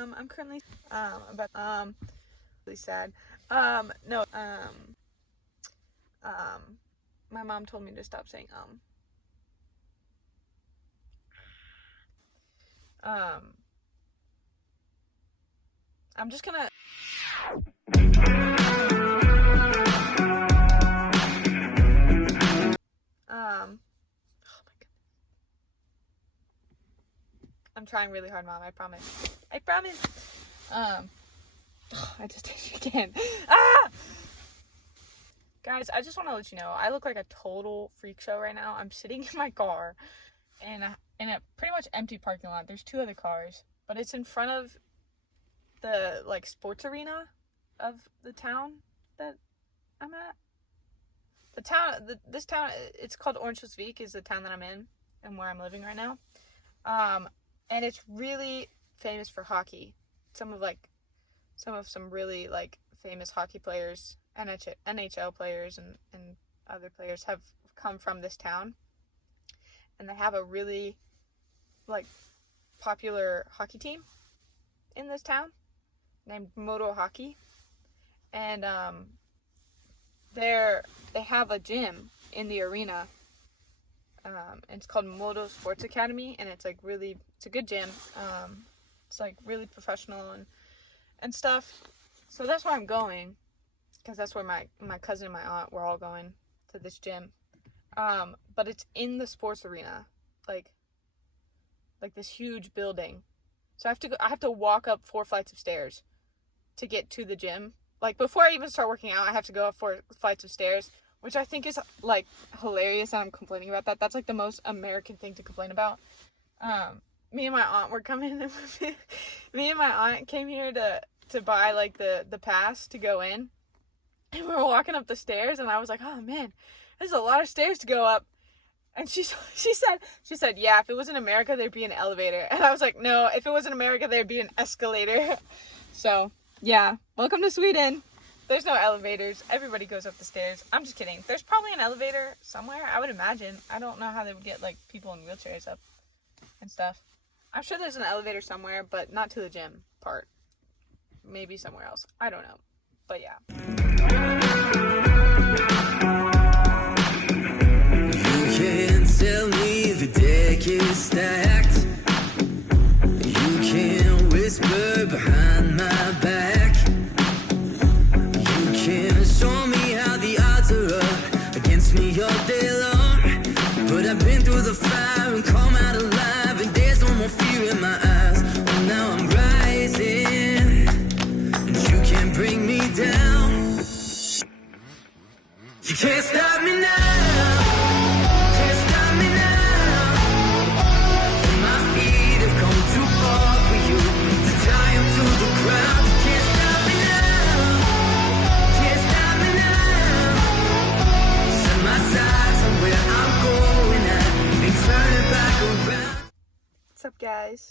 I'm currently about really sad. No. My mom told me to stop saying I'm just gonna oh my god. I'm trying really hard, Mom, I promise. I promise. I just did it again. Guys, I just want to let you know, I look like a total freak show right now. I'm sitting in my car in a pretty much empty parking lot. There's 2 other cars, but it's in front of the like sports arena of the town that I'm at. This town, it's called Örnsköldsvik, is the town that I'm in and where I'm living right now. And it's really famous for hockey. Some of really like famous hockey players, NHL players and other players have come from this town. And they have a really like popular hockey team in this town named Modo Hockey. And they have a gym in the arena. And it's called Modo Sports Academy, and it's a good gym. It's like really professional and stuff. So that's where I'm going, because that's where my cousin and my aunt were all going, to this gym. But it's in the sports arena, like this huge building. So I have to walk up 4 flights of stairs to get to the gym. Like, before I even start working out, I have to go up 4 flights of stairs, which I think is like hilarious, and I'm complaining about that. That's like the most American thing to complain about. Me and my aunt were coming. Me and my aunt came here to buy like the pass to go in, and we were walking up the stairs, and I was like, oh man, there's a lot of stairs to go up. And she said, yeah, if it was in America, there'd be an elevator. And I was like, no, if it was in America, there'd be an escalator. So yeah, welcome to Sweden. There's no elevators. Everybody goes up the stairs. I'm just kidding. There's probably an elevator somewhere, I would imagine. I don't know how they would get like people in wheelchairs up and stuff. I'm sure there's an elevator somewhere, but not to the gym part. Maybe somewhere else. I don't know. But yeah. You can't tell me the deck is stacked. You can't whisper behind my back. You can't show me how the odds are up against me all day long. But I've been through the fire and come out alive, and there's no more fear in my eyes. Oh, now I'm rising, and you can't bring me down. You can't stop me now. Can't stop me now. And my feet have come too far for you to tie them to the ground. You can't stop me now. Can't stop me now. Set my sights on where I'm going at and turn it back around. What's up, guys?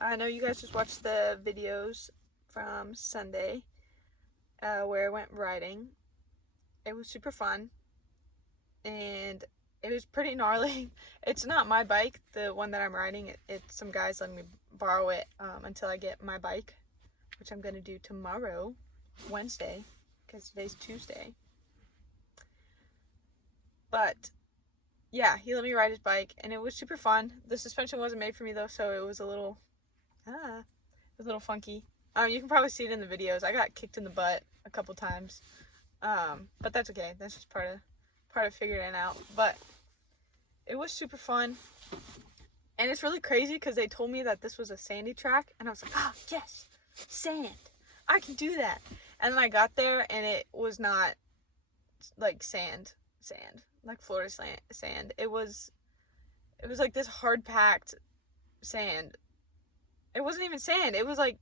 I know you guys just watched the videos from Sunday where I went riding. It was super fun, and it was pretty gnarly. It's not my bike, the one that I'm riding. It's some guys letting me borrow it until I get my bike, which I'm going to do tomorrow, Wednesday, because today's Tuesday. But yeah, he let me ride his bike, and it was super fun. The suspension wasn't made for me though, so it was a little funky. You can probably see it in the videos. I got kicked in the butt a couple times. But that's okay. That's just part of figuring it out. But it was super fun. And it's really crazy because they told me that this was a sandy track, and I was like, oh yes, sand. I can do that. And then I got there, and it was not like sand, like Florida sand. It was like this hard packed sand. It wasn't even sand. It was like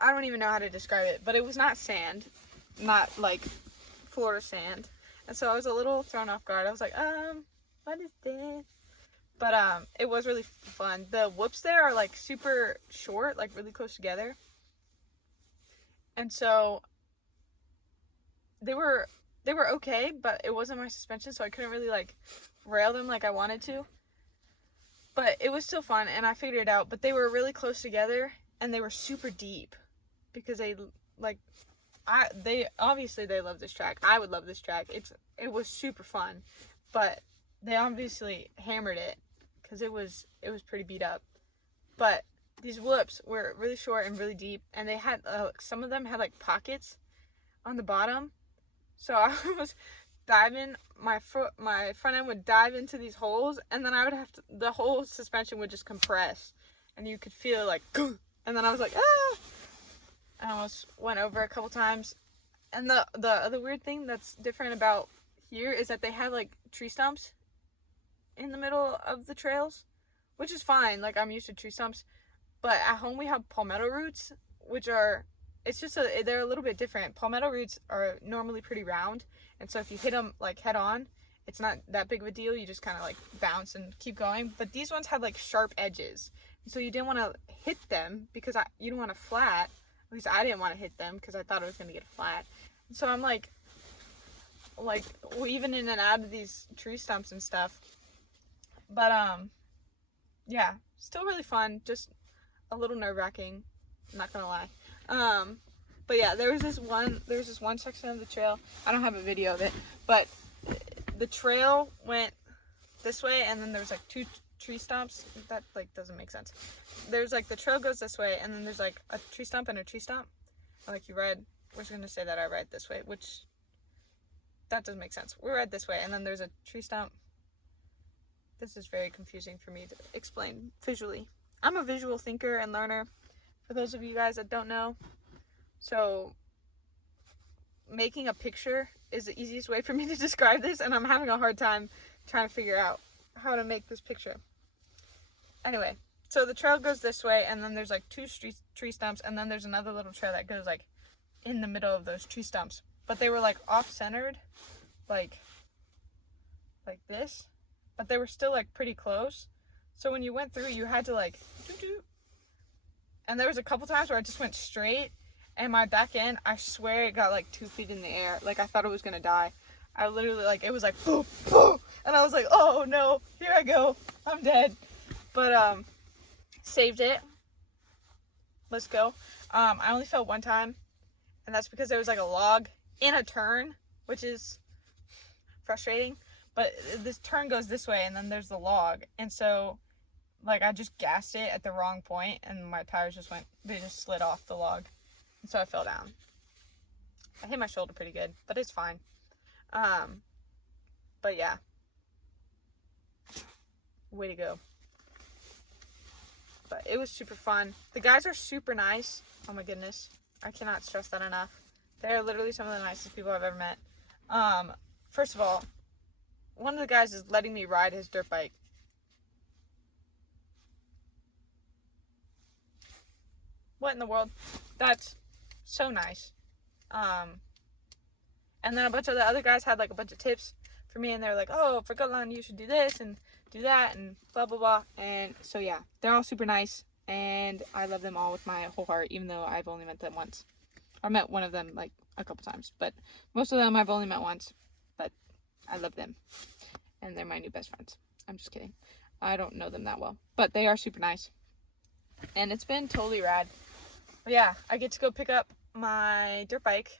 I don't even know how to describe it, but it was not sand, not like Florida sand. And so I was a little thrown off guard. I was like, what is this? But it was really fun. The whoops there are like super short, like really close together. And so they were okay, but it wasn't my suspension, so I couldn't really like rail them like I wanted to. But it was still fun, and I figured it out. But they were really close together, and they were super deep because they obviously they love this track. I would love this track. It was super fun, but they obviously hammered it because it was pretty beat up. But these whoops were really short and really deep, and they had some of them had like pockets on the bottom. So I was diving, my front end would dive into these holes, and then I would have to, the whole suspension would just compress, and you could feel it like, and then I was like, ah! I almost went over a couple times. And the other weird thing that's different about here is that they have like tree stumps in the middle of the trails, which is fine. Like, I'm used to tree stumps, but at home we have palmetto roots, which are, they're a little bit different. Palmetto roots are normally pretty round, and so if you hit them like head on, it's not that big of a deal. You just kind of like bounce and keep going. But these ones had like sharp edges, so you didn't want to hit them because you don't want to flat. At least I didn't want to hit them because I thought it was going to get flat. And so I'm like weaving in and out of these tree stumps and stuff. But yeah, still really fun. Just a little nerve-wracking, not gonna lie. But yeah, there was this one section of the trail. I don't have a video of it, but the trail went this way, and then there's like two tree stumps. That like doesn't make sense. There's like, the trail goes this way, and then there's like a tree stump and a tree stump. Like, we're gonna say that I ride this way, which that doesn't make sense. We ride this way, and then there's a tree stump. This is very confusing for me to explain visually. I'm a visual thinker and learner, for those of you guys that don't know. So making a picture is the easiest way for me to describe this, and I'm having a hard time trying to figure out how to make this picture. Anyway, so the trail goes this way, and then there's like two tree stumps, and then there's another little trail that goes like in the middle of those tree stumps. But they were like off-centered, like this, but they were still like pretty close. So when you went through, you had to like doo-doo. And there was a couple times where I just went straight, and my back end, I swear, it got like 2 feet in the air. Like, I thought it was gonna die. I literally, like, it was like boom, boom, and I was like, oh no, here I go, I'm dead. But saved it. Let's go. I only fell one time, and that's because there was like a log in a turn, which is frustrating. But this turn goes this way, and then there's the log, and so like I just gassed it at the wrong point, and my tires they just slid off the log, and so I fell down. I hit my shoulder pretty good, but it's fine. But yeah, way to go. But it was super fun. The guys are super nice. Oh my goodness, I cannot stress that enough. They're literally some of the nicest people I've ever met. First of all, one of the guys is letting me ride his dirt bike. What in the world? That's so nice. And then a bunch of the other guys had like a bunch of tips for me, and they were like, oh, for Gutland you should do this and do that and blah blah blah. And so yeah, they're all super nice, and I love them all with my whole heart, even though I've only met them once. I met one of them like a couple times, but most of them I've only met once. But I love them, and they're my new best friends. I'm just kidding. I don't know them that well, but they are super nice, and it's been totally rad. But yeah, I get to go pick up my dirt bike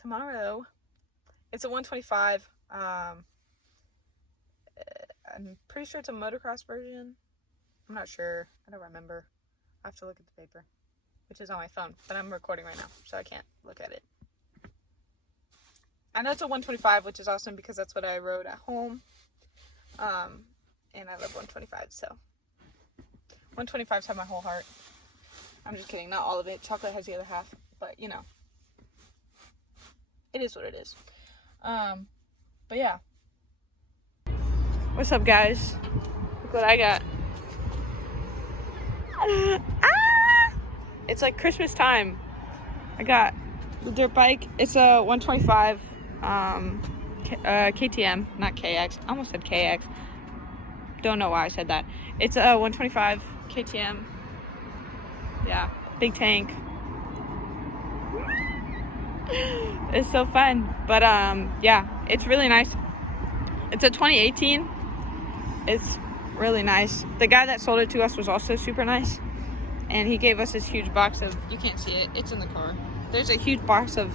tomorrow. It's a 125. I'm pretty sure it's a motocross version. I'm not sure. I don't remember. I have to look at the paper, which is on my phone, but I'm recording right now, so I can't look at it. I know it's a 125, which is awesome because that's what I rode at home. And I love 125, so 125s have my whole heart. I'm just kidding, not all of it. Chocolate has the other half, but you know, it is what it is. But yeah. What's up, guys? Look what I got. It's like Christmas time. I got the dirt bike. It's a 125 KTM, not KX. I almost said KX. Don't know why I said that. It's a 125 KTM. Yeah, big tank. It's so fun. But yeah, it's really nice. It's a 2018. It's really nice. The guy that sold it to us was also super nice. And he gave us this huge box of, you can't see it, it's in the car. There's a huge box of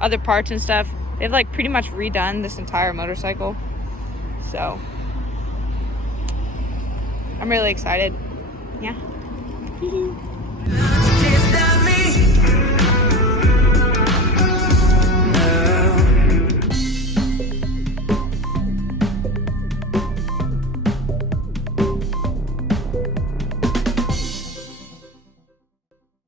other parts and stuff. They've like pretty much redone this entire motorcycle. So I'm really excited. Yeah.